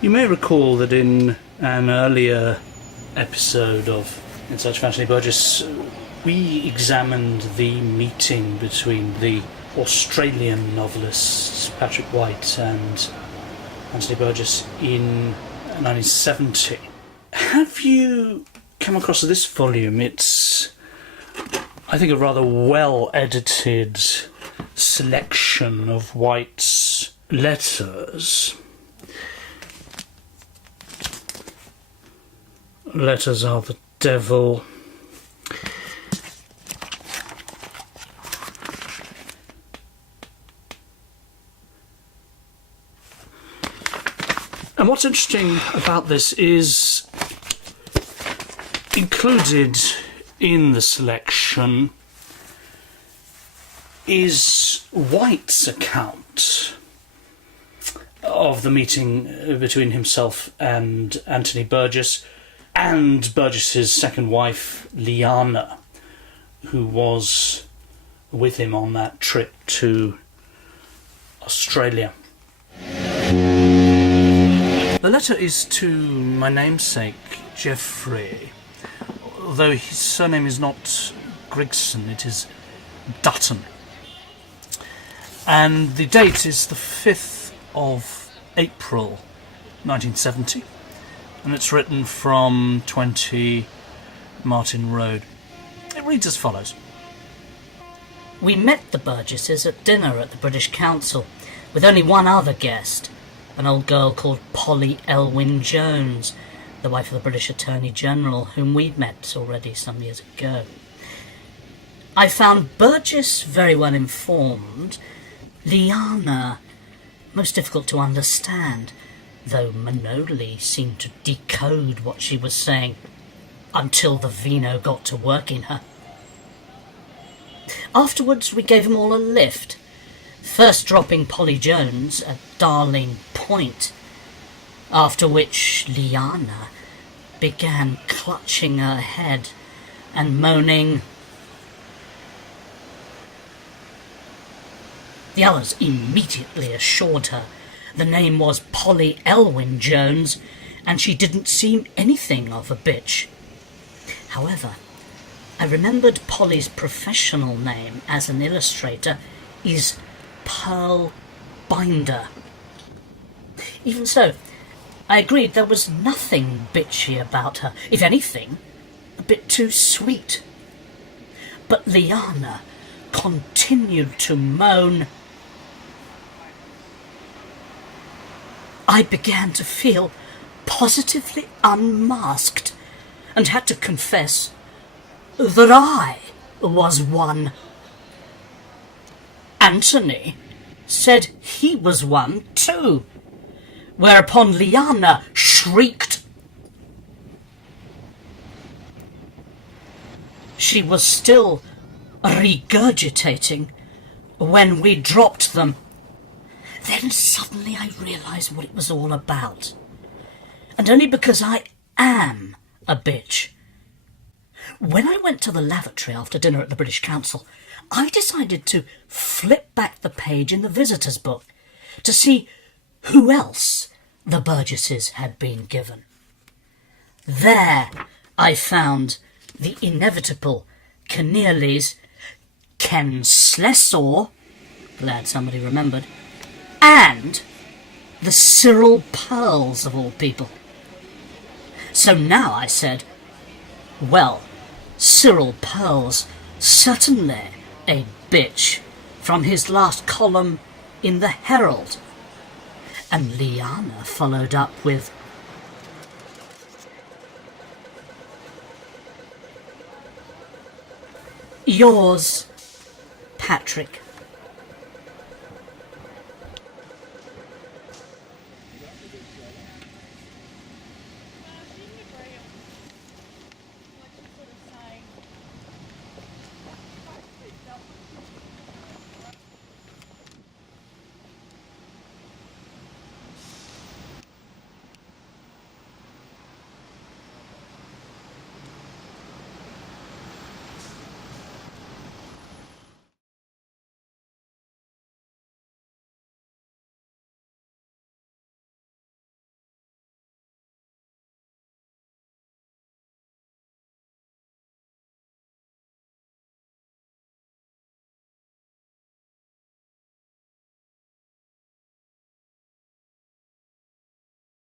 You may recall that in an earlier episode of In Search of Anthony Burgess, we examined the meeting between the Australian novelists Patrick White and Anthony Burgess in 1970. Have you come across this volume? It's, I think, a rather well-edited selection of White's letters. Letters are the devil. And what's interesting about this is included in the selection is White's account of the meeting between himself and Anthony Burgess, and Burgess's second wife, Liana, who was with him on that trip to Australia. The letter is to my namesake, Geoffrey, although his surname is not Grigson, it is Dutton. And the date is the 5th of April, 1970. And it's written from 20 Martin Road. It reads as follows. We met the Burgesses at dinner at the British Council, with only one other guest, an old girl called Polly Elwyn Jones, the wife of the British Attorney General, whom we'd met already some years ago. I found Burgess very well informed, Liana most difficult to understand, though Manoli seemed to decode what she was saying, until the vino got to work in her. Afterwards we gave them all a lift, first dropping Polly Jones at Darling Point, after which Liana began clutching her head and moaning. The others immediately assured her the name was Polly Elwyn Jones, and she didn't seem anything of a bitch. However, I remembered Polly's professional name as an illustrator is Pearl Binder. Even so, I agreed there was nothing bitchy about her, if anything, a bit too sweet. But Liana continued to moan. I began to feel positively unmasked and had to confess that I was one. Anthony said he was one too, whereupon Liana shrieked. She was still regurgitating when we dropped them. Then suddenly I realised what it was all about. And only because I am a bitch. When I went to the lavatory after dinner at the British Council, I decided to flip back the page in the visitors' book to see who else the Burgesses had been given. There I found the inevitable Cornelis Ken Slessor, glad somebody remembered, and the Cyril Pearls of all people. So now I said, well, Cyril Pearls, certainly a bitch, from his last column in the Herald. And Liana followed up with, yours, Patrick.